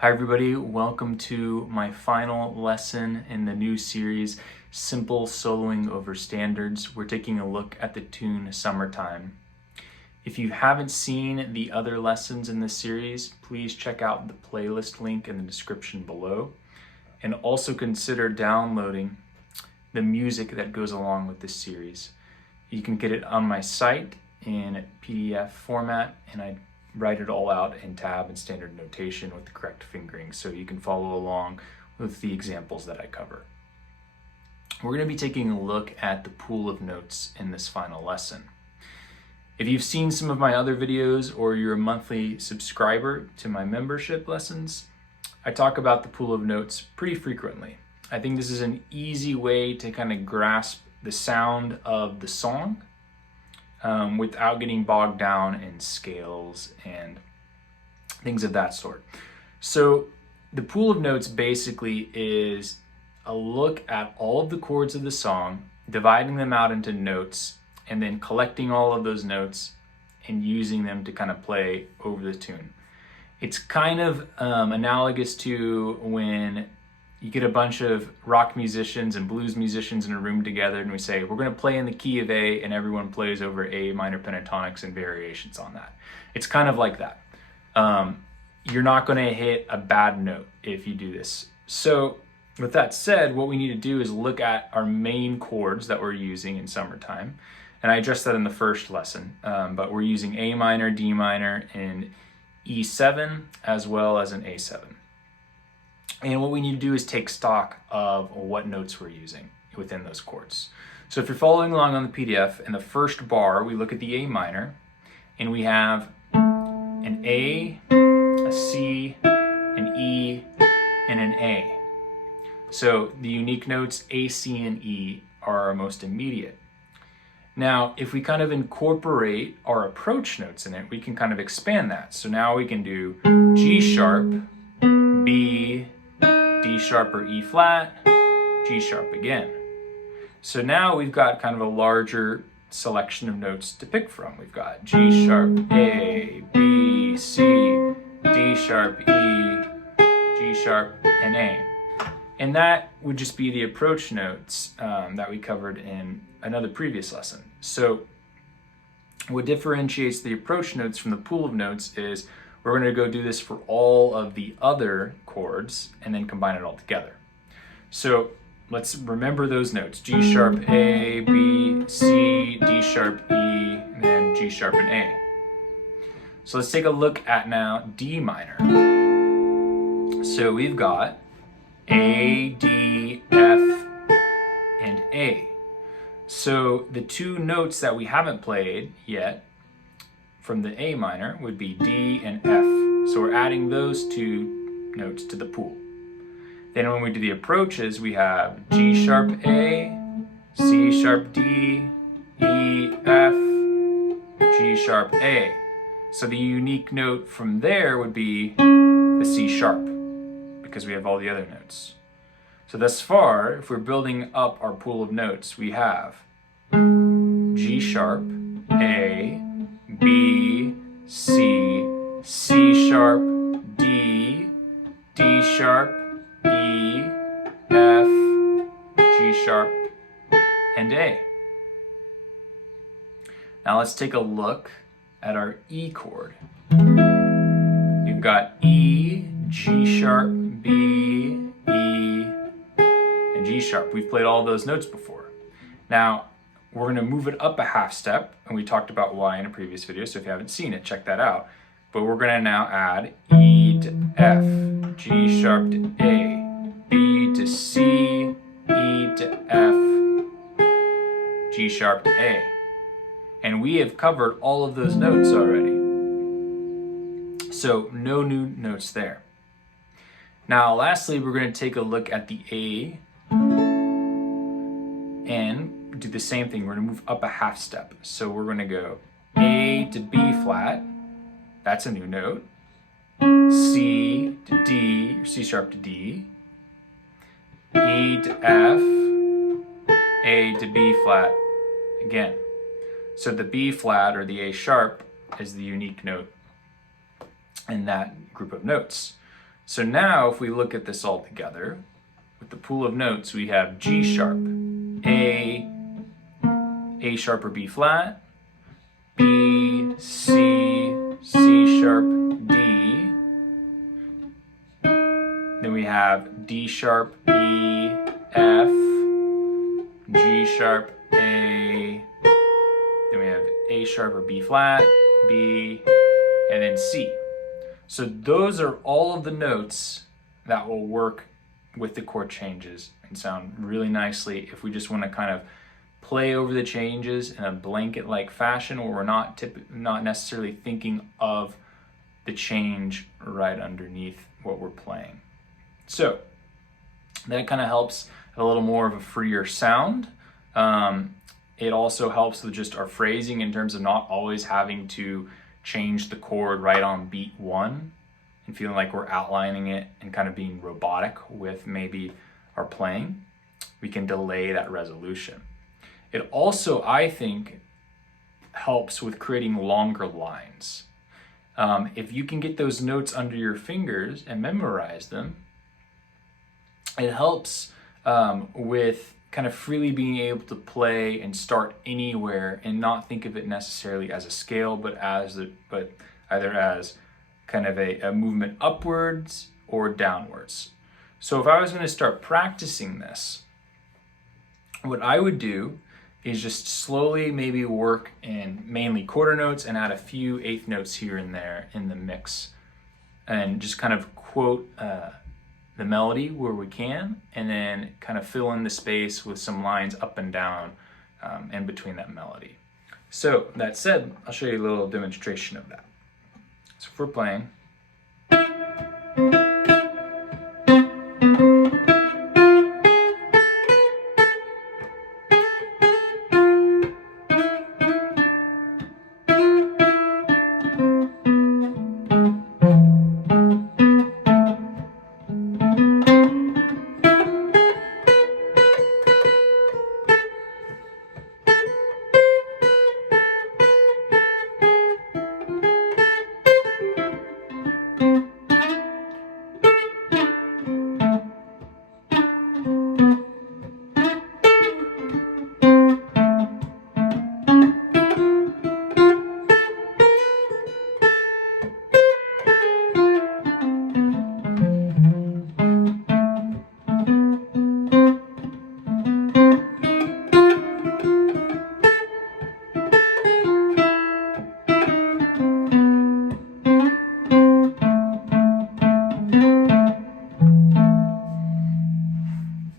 Hi everybody, welcome to my final lesson in the new series, Simple Soloing Over Standards. We're taking a look at the tune Summertime. If you haven't seen the other lessons in this series, please check out the playlist link in the description below, and also consider downloading the music that goes along with this series. You can get it on my site in PDF format, and I write it all out in tab and standard notation with the correct fingering, so you can follow along with the examples that I cover. We're going to be taking a look at the pool of notes in this final lesson. If you've seen some of my other videos or you're a monthly subscriber to my membership lessons, I talk about the pool of notes pretty frequently. I think this is an easy way to kind of grasp the sound of the song without getting bogged down in scales and things of that sort. So the pool of notes basically is a look at all of the chords of the song, dividing them out into notes, and then collecting all of those notes and using them to kind of play over the tune. It's kind of analogous to when you get a bunch of rock musicians and blues musicians in a room together and we say, we're going to play in the key of A, and everyone plays over A minor pentatonics and variations on that. It's kind of like that. You're not going to hit a bad note if you do this. So with that said, what we need to do is look at our main chords that we're using in Summertime. And I addressed that in the first lesson, but we're using A minor, D minor, and E7, as well as an A7. And what we need to do is take stock of what notes we're using within those chords. So if you're following along on the PDF, in the first bar, we look at the A minor, and we have an A, a C, an E, and an A. So the unique notes A, C, and E are our most immediate. Now, if we kind of incorporate our approach notes in it, we can kind of expand that. So now we can do G sharp, B, D sharp or E flat, G sharp again. So now we've got kind of a larger selection of notes to pick from. We've got G sharp, A, B, C, D sharp, E, G sharp, and A. And that would just be the approach notes that we covered in another previous lesson. So what differentiates the approach notes from the pool of notes is we're going to go do this for all of the other chords and then combine it all together. So let's remember those notes: G sharp, A, B, C, D sharp, E, and then G sharp and A. So let's take a look at now D minor. So we've got A, D, F, and A. So the two notes that we haven't played yet from the A minor would be D and F. So we're adding those two notes to the pool. Then when we do the approaches, we have G sharp A, C sharp D, E, F, G sharp A. So the unique note from there would be the C sharp, because we have all the other notes. So thus far, if we're building up our pool of notes, we have G sharp, A, B, C, C sharp, D, D sharp, E, F, G sharp, and A. Now let's take a look at our E chord. You've got E, G sharp, B, E, and G sharp. We've played all those notes before. Now, we're going to move it up a half step, and we talked about why in a previous video, so if you haven't seen it, check that out. But we're going to now add E to F, G sharp to A, B to C, E to F, G sharp to A. And we have covered all of those notes already. So no new notes there. Now lastly, we're going to take a look at the A and do the same thing. We're going to move up a half step. So we're going to go A to B flat. That's a new note. C to D, C sharp to D. E to F. A to B flat again. So the B flat or the A sharp is the unique note in that group of notes. So now if we look at this all together, with the pool of notes, we have G sharp, A sharp or B flat, B, C, C sharp, D. Then we have D sharp, E, F, G sharp, A. Then we have A sharp or B flat, B, and then C. So those are all of the notes that will work with the chord changes and sound really nicely if we just want to kind of play over the changes in a blanket-like fashion where we're not necessarily thinking of the change right underneath what we're playing. So that kind of helps a little more of a freer sound. It also helps with just our phrasing in terms of not always having to change the chord right on beat one and feeling like we're outlining it and kind of being robotic with maybe our playing. We can delay that resolution. It also, I think, helps with creating longer lines. If you can get those notes under your fingers and memorize them, it helps with kind of freely being able to play and start anywhere and not think of it necessarily as a scale, but either as kind of a movement upwards or downwards. So if I was going to start practicing this, what I would do is just slowly maybe work in mainly quarter notes and add a few eighth notes here and there in the mix, and just kind of quote the melody where we can, and then kind of fill in the space with some lines up and down in between that melody. So that said, I'll show you a little demonstration of that. So if we're playing,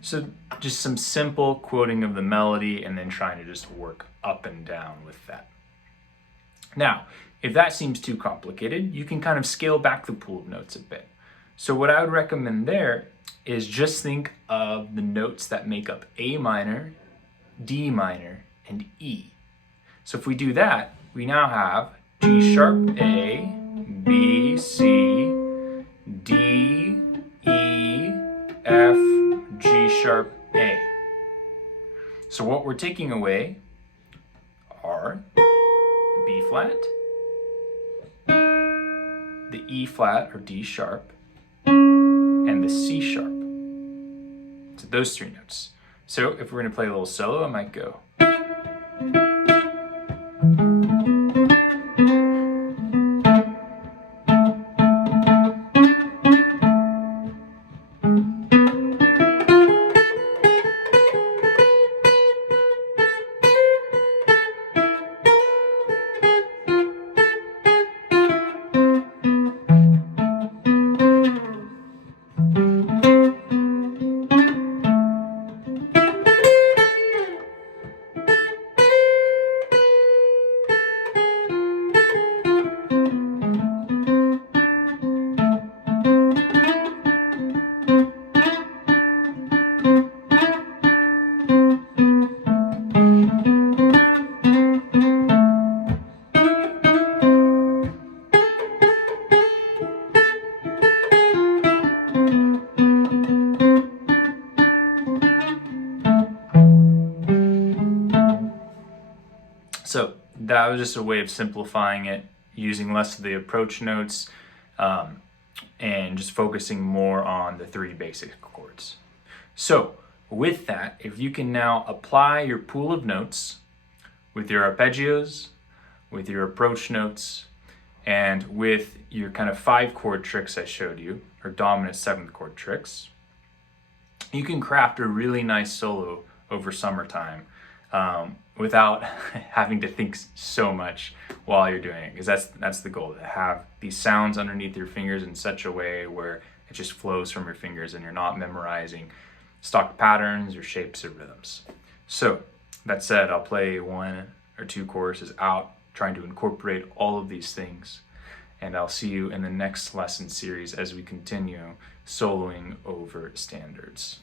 so just some simple quoting of the melody and then trying to just work up and down with that. Now, if that seems too complicated, you can kind of scale back the pool of notes a bit. So what I would recommend there is just think of the notes that make up A minor, D minor, and E. So if we do that, we now have G sharp A, B, C, D, E, F, G sharp, A. So what we're taking away are the B flat, the E flat or D sharp, and the C sharp. So those three notes. So if we're going to play a little solo, I might go. So that was just a way of simplifying it, using less of the approach notes, and just focusing more on the 3 basic chords. So with that, if you can now apply your pool of notes with your arpeggios, with your approach notes, and with your kind of 5 chord tricks I showed you, or dominant 7th chord tricks, you can craft a really nice solo over summertime without having to think so much while you're doing it, because that's the goal, to have these sounds underneath your fingers in such a way where it just flows from your fingers and you're not memorizing stock patterns or shapes or rhythms. So that said, I'll play 1 or 2 choruses out, trying to incorporate all of these things, and I'll see you in the next lesson series as we continue soloing over standards.